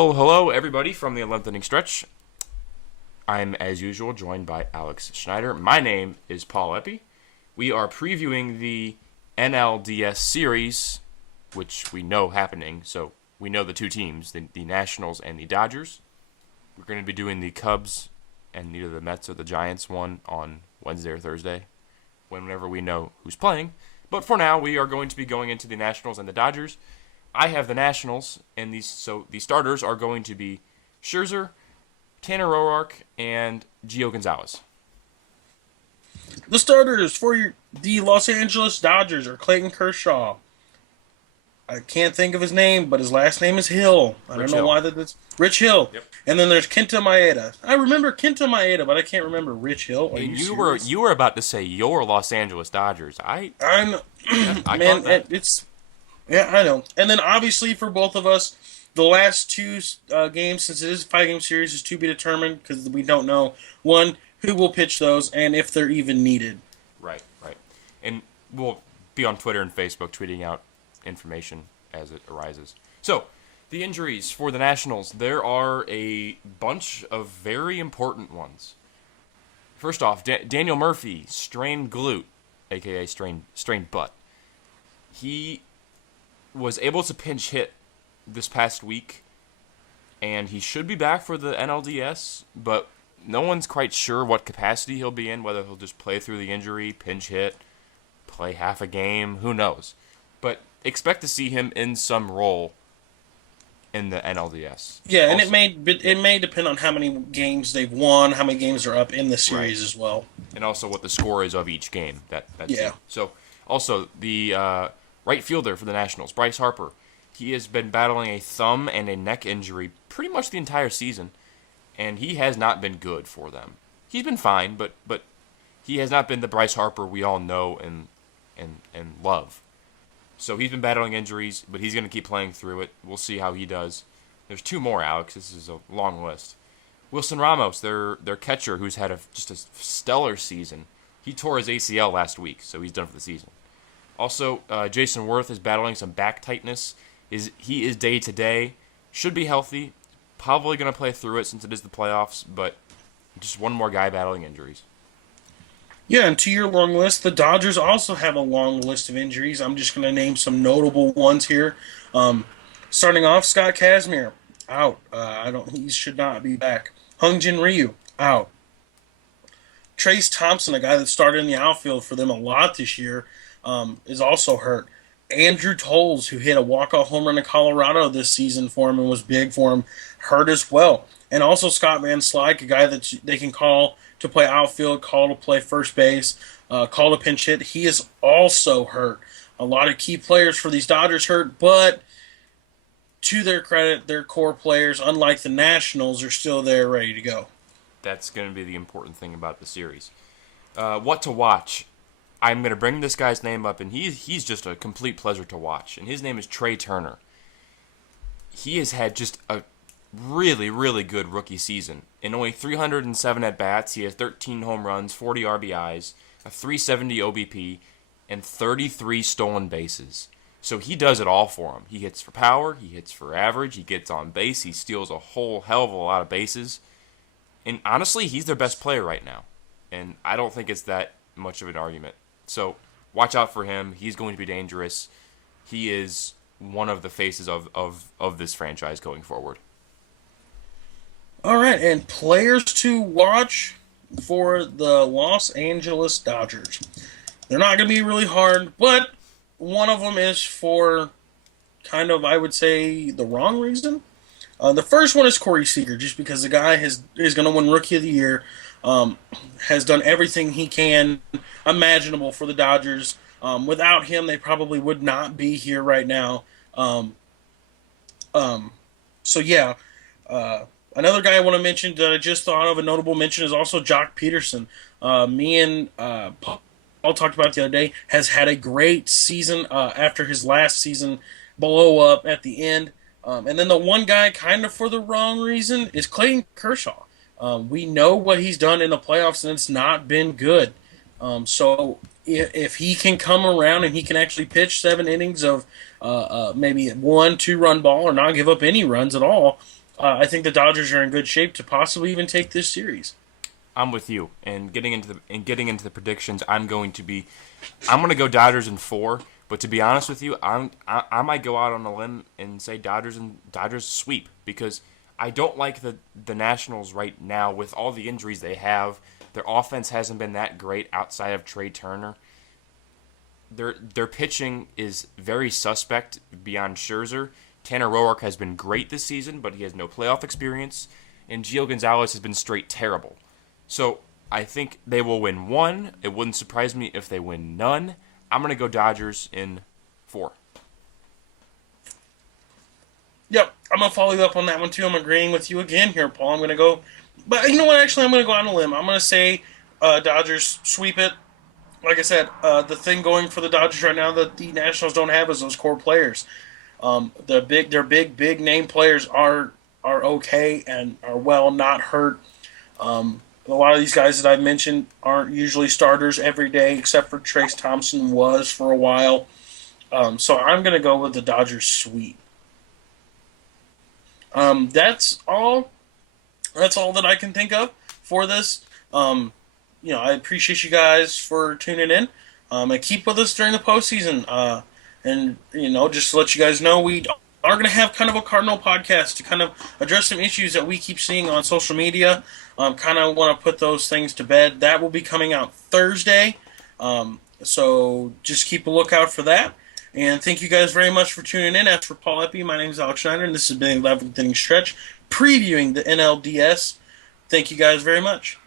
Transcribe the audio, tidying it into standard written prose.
Well, hello everybody from the 11th inning stretch. I'm, as usual, joined by Alex Schneider. My name is Paul Epi. We are previewing the NLDS series, which we know happening. So we know the two teams, the Nationals and the Dodgers. We're going to be doing the Cubs and either the Mets or the Giants one on Wednesday or Thursday, whenever we know who's playing. But for now, we are going to be going into the Nationals and the Dodgers. I have the Nationals, and the starters are going to be Scherzer, Tanner O'Rourke, and Gio Gonzalez. The starters for the Los Angeles Dodgers are Clayton Kershaw. I can't think of his name, but his last name is Hill. I don't know why that's Rich Hill. Yep. And then there's Kenta Maeda. I remember Kenta Maeda, but I can't remember Rich Hill. And you were about to say your Los Angeles Dodgers. I'm I man. caught that. Yeah, I know. And then obviously for both of us, the last two games, since it is a 5-game series, is to be determined because we don't know, one, who will pitch those and if they're even needed. Right. And we'll be on Twitter and Facebook tweeting out information as it arises. So, the injuries for the Nationals, there are a bunch of very important ones. First off, Daniel Murphy, strained glute, a.k.a. strained butt. He was able to pinch hit this past week, and he should be back for the NLDS, but no one's quite sure what capacity he'll be in, whether he'll just play through the injury, pinch hit, play half a game, who knows. But expect to see him in some role in the NLDS. Yeah, also, and it may depend on how many games they've won, how many games are up in the series as well. And also what the score is of each game. That's yeah. It. So, also, the right fielder for the Nationals, Bryce Harper, he has been battling a thumb and a neck injury pretty much the entire season, and he has not been good for them. He's been fine, but he has not been the Bryce Harper we all know and love. So he's been battling injuries, but he's going to keep playing through it. We'll see how he does. There's two more, Alex. This is a long list. Wilson Ramos, their catcher, who's had just a stellar season. He tore his ACL last week, so he's done for the season. Also, Jason Worth is battling some back tightness. He is day-to-day. Should be healthy. Probably going to play through it since it is the playoffs, but just one more guy battling injuries. Yeah, and to your long list, the Dodgers also have a long list of injuries. I'm just going to name some notable ones here. Starting off, Scott Kazmir, out. He should not be back. Hyun-Jin Ryu, out. Trace Thompson, a guy that started in the outfield for them a lot this year, is also hurt. Andrew Tolles, who hit a walk-off home run in Colorado this season for him and was big for him, hurt as well. And also Scott Van Slyke, a guy that they can call to play outfield, call to play first base, call to pinch hit. He is also hurt. A lot of key players for these Dodgers hurt, but to their credit, their core players, unlike the Nationals, are still there ready to go. That's going to be the important thing about the series. What to watch? I'm going to bring this guy's name up, and he's just a complete pleasure to watch. And his name is Trey Turner. He has had just a really, really good rookie season. In only 307 at-bats, he has 13 home runs, 40 RBIs, a 370 OBP, and 33 stolen bases. So he does it all for him. He hits for power, he hits for average, he gets on base, he steals a whole hell of a lot of bases. And honestly, he's their best player right now. And I don't think it's that much of an argument. So watch out for him. He's going to be dangerous. He is one of the faces of this franchise going forward. All right, and players to watch for the Los Angeles Dodgers. They're not going to be really hard, but one of them is for kind of, I would say, the wrong reason. The first one is Corey Seager, just because the guy is going to win Rookie of the Year, has done everything he can imaginable for the Dodgers. Without him, they probably would not be here right now. Another guy I want to mention that I just thought of, a notable mention, is also Jock Peterson. Me and Paul talked about it the other day, has had a great season after his last season blow up at the end. And then the one guy kind of for the wrong reason is Clayton Kershaw. We know what he's done in the playoffs, and it's not been good. So if he can come around and he can actually pitch 7 innings of maybe 1-2 run ball or not give up any runs at all, I think the Dodgers are in good shape to possibly even take this series. I'm with you. And getting into the predictions, I'm going to go Dodgers in 4. But to be honest with you, I might go out on a limb and say Dodgers sweep, because I don't like the Nationals right now with all the injuries they have. Their offense hasn't been that great outside of Trey Turner. Their pitching is very suspect beyond Scherzer. Tanner Roark has been great this season, but he has no playoff experience, and Gio Gonzalez has been straight terrible. So I think they will win 1. It wouldn't surprise me if they win none. I'm going to go Dodgers in 4. Yep, I'm going to follow you up on that one too. I'm agreeing with you again here, Paul. I'm going to go, but you know what? Actually, I'm going to go on a limb. I'm going to say Dodgers sweep it. Like I said, the thing going for the Dodgers right now that the Nationals don't have is those core players. Their big name players are okay and are well not hurt. A lot of these guys that I've mentioned aren't usually starters every day, except for Trace Thompson was for a while. So I'm going to go with the Dodgers sweep. That's all. That's all that I can think of for this. I appreciate you guys for tuning in. And keep with us during the postseason. And just to let you guys know, we are going to have kind of a Cardinal podcast to kind of address some issues that we keep seeing on social media. Kind of want to put those things to bed. That will be coming out Thursday. So just keep a lookout for that. And thank you guys very much for tuning in. As for Paul Epi, my name is Alex Schneider, and this has been 11th Inning Stretch, previewing the NLDS. Thank you guys very much.